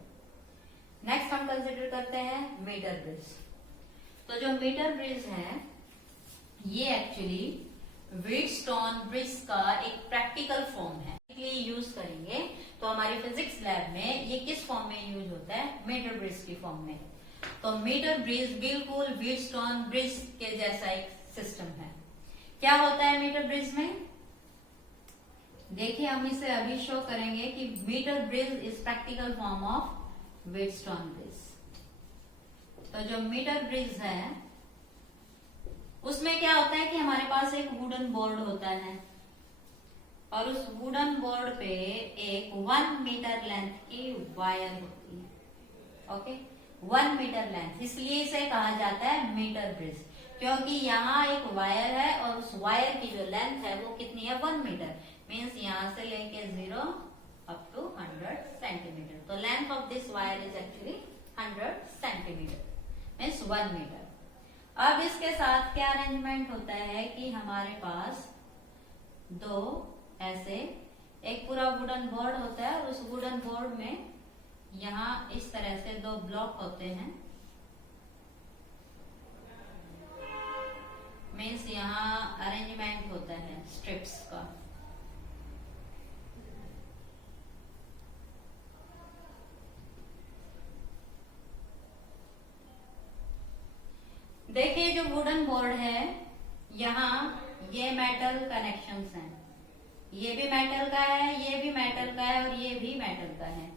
Next हम कंसिडर करते हैं मीटर ब्रिज। तो जो मीटर ब्रिज है ये एक्चुअली व्हीटस्टोन ब्रिज का एक प्रैक्टिकल फॉर्म है, यूज करेंगे। तो हमारी फिजिक्स लैब में ये किस फॉर्म में यूज होता है मीटर ब्रिज की फॉर्म में। तो मीटर ब्रिज बिल्कुल व्हीटस्टोन ब्रिज के जैसा एक सिस्टम है। क्या होता है मीटर ब्रिज में, देखिए हम इसे अभी शो करेंगे कि metre bridge is practical form of Wheatstone bridge. तो जो मीटर ब्रिज है उसमें क्या होता है कि हमारे पास एक वुडन बोर्ड होता है, और उस वुडन बोर्ड पे एक 1 मीटर लेंथ की वायर होती है। ओके 1 मीटर लेंथ, इसलिए इसे कहा जाता है मीटर ब्रिज, क्योंकि यहाँ एक वायर है और उस वायर की जो लेंथ है वो कितनी है 1 मीटर। मीन्स यहाँ से लेके 0 अप टू 100 सेंटीमीटर। तो length of this wire is actually 100 centimetre, means 1 metre. अब इसके साथ क्या अरेंजमेंट होता है कि हमारे पास दो ऐसे एक पूरा वुडन बोर्ड होता है, और उस वुडन बोर्ड में यहाँ इस तरह से 2 ब्लॉक होते हैं। मीन्स यहाँ अरेंजमेंट होता है स्ट्रिप्स का। देखिए जो वुडन बोर्ड है यहाँ ये मेटल कनेक्शंस हैं, ये भी मेटल का है, ये भी मेटल का है, और ये भी मेटल का है,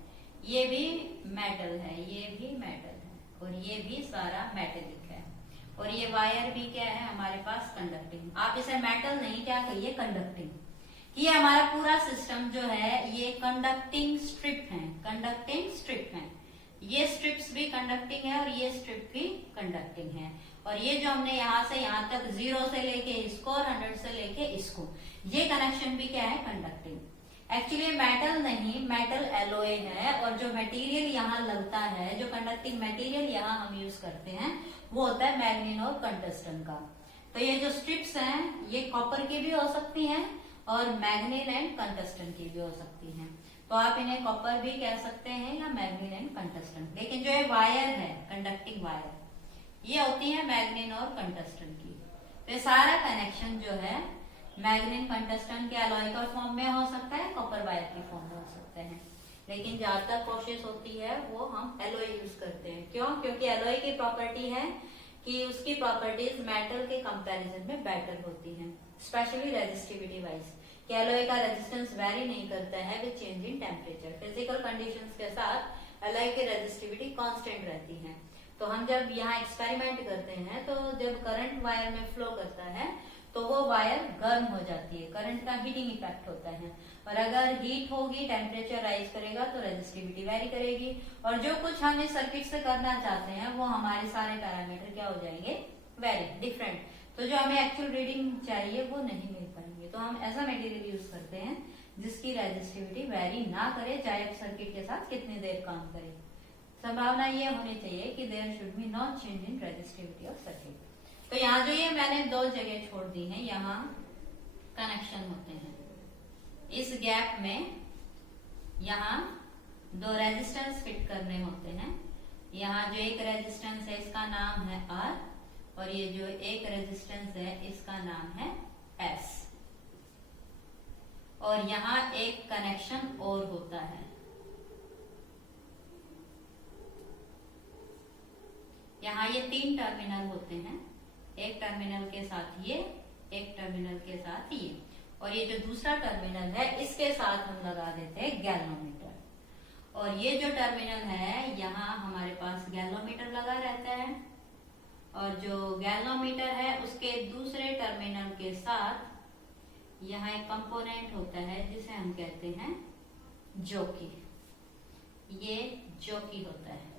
ये भी मेटल है, ये भी मेटल है, और ये भी सारा मेटेलिक है, और ये वायर भी क्या है हमारे पास कंडक्टिंग। आप इसे मेटल नहीं क्या कहिए कंडक्टिंग। ये हमारा पूरा सिस्टम जो है ये कंडक्टिंग स्ट्रिप है, कंडक्टिंग स्ट्रिप है। ये स्ट्रिप्स भी कंडक्टिंग है और ये स्ट्रिप भी कंडक्टिंग है। और ये जो हमने यहाँ से यहाँ तक 0 से लेके इसको और 100 से लेके इसको, ये कनेक्शन भी क्या है, कंडक्टिंग। एक्चुअली मेटल नहीं, मेटल एलॉय है। और जो मटेरियल यहाँ लगता है, जो कंडक्टिंग मटेरियल यहाँ हम यूज करते हैं, वो होता है मैग्नीन और टंगस्टन का। तो ये जो स्ट्रिप्स हैं ये कॉपर की भी हो सकती हैं और मैग्नीन एंड टंगस्टन की भी हो सकती हैं। तो आप इन्हें कॉपर भी कह सकते हैं या मैग्नीन एंड टंगस्टन। लेकिन जो ये वायर है, कंडक्टिंग वायर, ये होती है मैग्नीन और टंगस्टन की। तो ये सारा कनेक्शन जो है मैग्नीन टंगस्टन के एलॉय का फॉर्म में हो सकता है, कॉपर वायर की फॉर्म में हो सकते हैं। लेकिन ज्यादातर कोशिश होती है वो हम एलॉय यूज करते हैं। क्यों? क्योंकि एलॉय की प्रॉपर्टी है कि उसकी प्रॉपर्टीज मेटल के कंपैरिजन में बेटर होती हैं, स्पेशली रेजिस्टिविटी वाइज। कि एलॉय का रेजिस्टेंस वेरी नहीं करता है with change in temperature. Physical conditions के साथ एलॉय की रेजिस्टिविटी कांस्टेंट रहती है। तो हम जब यहाँ एक्सपेरिमेंट करते हैं तो जब करंट वायर में फ्लो करता है तो वो वायर गर्म हो जाती है, करंट का हीटिंग इफेक्ट होता है। और अगर हीट होगी, टेम्परेचर राइज करेगा तो रेजिस्टिविटी वेरी करेगी। और जो कुछ हम इस सर्किट से करना चाहते हैं वो हमारे सारे पैरामीटर क्या हो जाएंगे, वेरी डिफरेंट। तो जो हमें एक्चुअल रीडिंग चाहिए वो नहीं मिल पाएंगे। तो हम ऐसा मटेरियल यूज करते हैं जिसकी रेजिस्टिविटी वेरी ना करे, चाहे सर्किट के साथ कितनी देर काम करे। संभावना ये होनी चाहिए कि there should be not change in resistivity of circuit. तो यहाँ जो ये मैंने 2 जगह छोड़ दी हैं, यहाँ कनेक्शन होते हैं। इस गैप में यहाँ 2 रेजिस्टेंस फिट करने होते हैं। यहाँ जो एक रेजिस्टेंस है इसका नाम है R और ये जो एक रेजिस्टेंस है इसका नाम है S। और यहाँ एक कनेक्शन और होता है। यहाँ ये 3 टर्मिनल होते हैं, एक टर्मिनल के साथ ये, एक टर्मिनल के साथ ये, और ये जो दूसरा टर्मिनल है इसके साथ हम लगा देते हैं गैल्वेनोमीटर। और ये जो टर्मिनल है यहाँ हमारे पास गैल्वेनोमीटर लगा रहता है। और जो गैल्वेनोमीटर है उसके दूसरे टर्मिनल के साथ यहाँ एक कंपोनेंट होता है जिसे हम कहते हैं जॉकी। ये जॉकी होता है।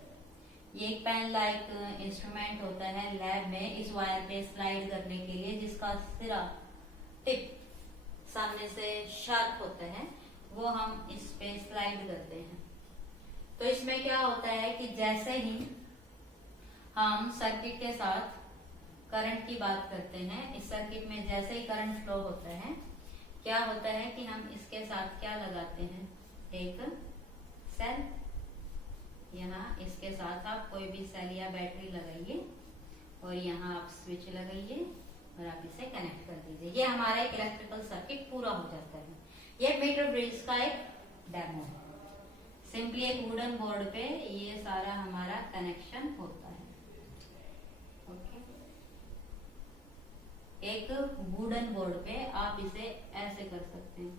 ये एक पेन लाइक इंस्ट्रूमेंट होता है लैब में इस वायर पे स्लाइड करने के लिए, जिसका सिरा टिप सामने से शार्प होता है, वो हम इस पे स्लाइड करते हैं। तो इसमें क्या होता है कि जैसे ही हम सर्किट के साथ करंट की बात करते हैं, इस सर्किट में जैसे ही करंट फ्लो होता है, क्या होता है कि हम इसके साथ क्या लगाते हैं, एक सेल। यहाँ इसके साथ आप कोई भी सेल या बैटरी लगाइए और यहाँ आप स्विच लगाइए और आप इसे कनेक्ट कर दीजिए। ये हमारा एक इलेक्ट्रिकल सर्किट पूरा हो जाता है। ये मीटर ब्रिज का एक डेमो है। सिंपली एक वुडन बोर्ड पे ये सारा हमारा कनेक्शन होता है। ओके, एक वुडन बोर्ड पे आप इसे ऐसे कर सकते हैं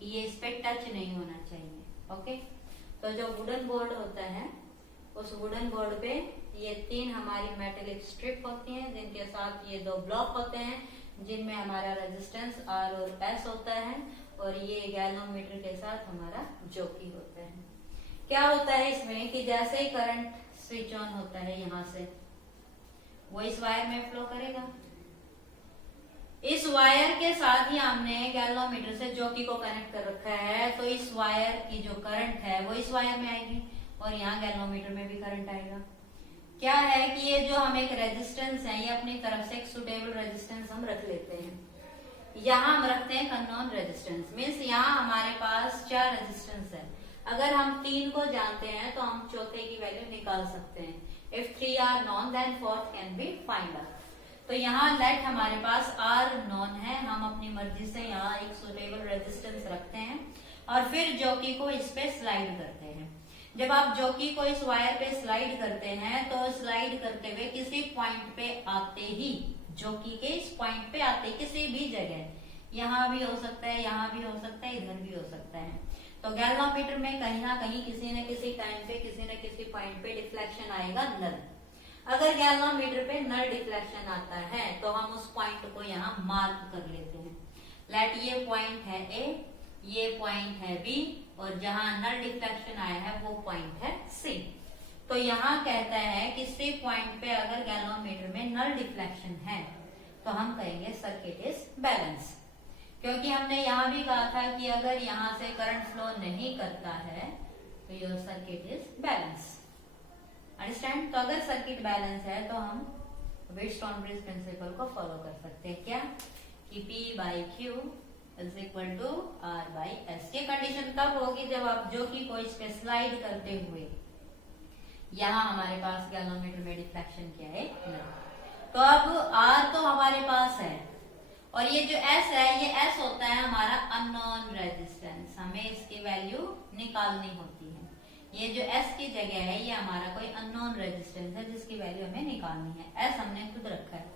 कि ये इस पे टच नहीं होना चाहिए। ओके, तो जो वुडन बोर्ड होता है उस वुडन बोर्ड पे ये 3 हमारी मेटेलिक स्ट्रिप होती हैं, जिनके साथ ये 2 ब्लॉक होते हैं जिनमें हमारा रेजिस्टेंस R और S होता है, और ये गैल्वेनोमीटर के साथ हमारा जॉकी होता है। क्या होता है इसमें कि जैसे ही करंट स्विच ऑन होता है यहाँ से, वो इस वायर में फ्लो करेगा। इस वायर के साथ ही हमने गैल्वेनोमीटर से जॉकी को कनेक्ट कर रखा है, तो इस वायर की जो करंट है वो इस वायर में आएगी और यहाँ गैल्वेनोमीटर में भी करंट आएगा। क्या है कि ये जो हम एक रेजिस्टेंस है, ये अपनी तरफ से एक सुटेबल रेजिस्टेंस हम रख लेते हैं। यहाँ हम रखते हैं अननोन रेजिस्टेंस, मीन्स यहाँ हमारे पास 4 रेजिस्टेंस है। अगर हम 3 को जानते हैं तो हम चौथे की वैल्यू निकाल सकते हैं। If 3 are known then 4th can be find out. तो यहाँ लेट हमारे पास R नॉन है, हम अपनी मर्जी से यहाँ एक सुटेबल रेजिस्टेंस रखते हैं और फिर जॉकी को इस पे स्लाइड करते हैं। जब आप जॉकी को इस वायर पे स्लाइड करते हैं तो स्लाइड करते हुए किसी पॉइंट पे आते ही, जॉकी के इस पॉइंट पे आते किसी भी जगह, यहाँ भी हो सकता है, यहाँ भी हो सकता है, इधर भी हो सकता है, तो गैल्वेनोमीटर में कहीं ना कहीं किसी न किसी टाइम पे किसी न किसी पॉइंट पे डिफ्लेक्शन आएगा नल। अगर गैल्वेनोमीटर पे नल डिफ्लेक्शन आता है तो हम उस पॉइंट को यहाँ मार्क कर लेते हैं। लेट ये पॉइंट है A, ये पॉइंट है B, और जहां नल डिफ्लेक्शन आया है वो पॉइंट है C। तो यहाँ कहता है कि सी पॉइंट पे अगर गैल्वेनोमीटर में नल डिफ्लेक्शन है तो हम कहेंगे सर्किट इज बैलेंस, क्योंकि हमने यहाँ भी कहा था कि अगर यहाँ से करंट फ्लो नहीं करता है तो your circuit is balance. Understand? तो अगर सर्किट बैलेंस है तो हम व्हीटस्टोन ब्रिज प्रिंसिपल को फॉलो कर सकते हैं, क्या कि P by Q is equal to R by S. ये कंडीशन तब होगी जब आप जो कि कोई पे स्लाइड करते हुए यहाँ हमारे पास गैल्वेनोमीटर में डिफ्लेक्शन क्या है न। तो अब R तो हमारे पास है और ये जो S है ये S होता है हमारा अननोन रेजिस्टेंस, हमें इसकी वैल्यू निकालनी होती है। ये जो S की जगह है ये हमारा कोई अननोन रेजिस्टेंस है जिसकी वैल्यू हमें निकालनी है। S हमने खुद रखा है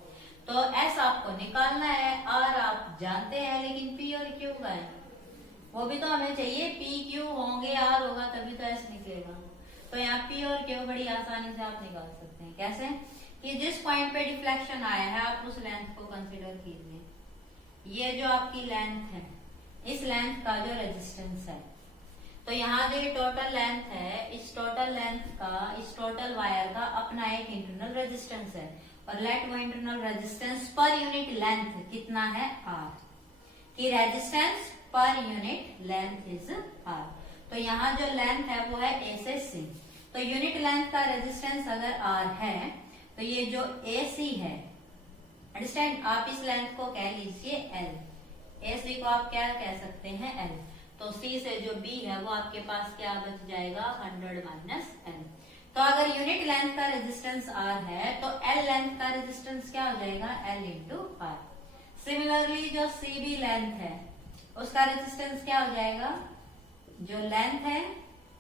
तो S आपको निकालना है, R आप जानते हैं लेकिन P और Q का है वो भी तो हमें चाहिए। P Q होंगे R होगा तभी तो S निकलेगा। तो यहाँ P और Q बड़ी आसानी से आप निकाल सकते हैं। कैसे? कि जिस पॉइंट पे डिफ्लेक्शन आया है आप उस लेंथ को कंसीडर कीजिए। ये जो आपकी लेंथ है इस लेंथ का जो रेजिस्टेंस है, तो यहाँ जो ये टोटल लेंथ है इस टोटल लेंथ का इस टोटल वायर का अपना एक इंटरनल रेजिस्टेंस है और लेट वो internal resistance per unit length कितना है R, की resistance per unit length is R। तो यहाँ जो लेंथ है वो है A से C, तो यूनिट लेंथ का रेजिस्टेंस अगर R है तो ये जो AC है, अंडरस्टैंड, आप इस लेंथ को कह लीजिए L, AC को आप क्या कह सकते हैं L। तो C से जो B है वो आपके पास क्या बच जाएगा 100 माइनस L। तो अगर यूनिट लेंथ का रेजिस्टेंस R है तो L लेंथ का रेजिस्टेंस क्या हो जाएगा L इंटू R। सिमिलरली जो CB लेंथ है उसका रेजिस्टेंस क्या हो जाएगा जो लेंथ है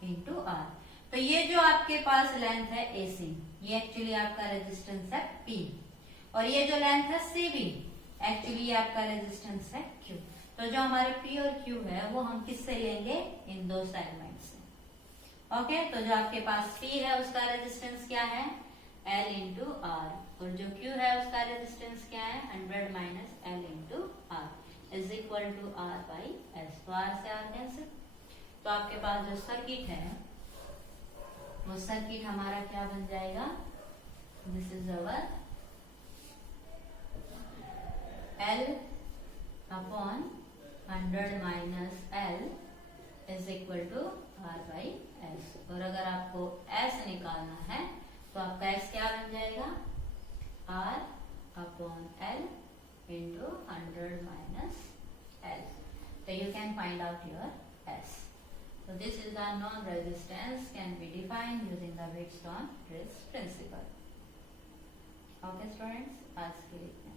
इंटू R। तो ये जो आपके पास लेंथ है AC ये एक्चुअली आपका रेजिस्टेंस है P और ये जो लेंथ है CB एक्चुअली आपका रेजिस्टेंस है Q। तो जो हमारे P और Q है वो हम किससे लेंगे इन दो सेगमेंट से। ओके, तो जो आपके पास P है उसका रेजिस्टेंस क्या है L इंटू R और जो Q है उसका रेजिस्टेंस क्या है 100 minus L into R is equal to R by S। तो R से R कैंसिल, तो आपके पास जो सर्किट है वो सर्किट हमारा क्या बन जाएगा, this is our L upon 100 minus L is equal to R by S। और अगर आपको S निकालना है तो आपका S क्या बन जाएगा R upon L into 100 minus L। So you can find out your S. So this is the known resistance can be defined using the Wheatstone principle. Okay students, आज के लिए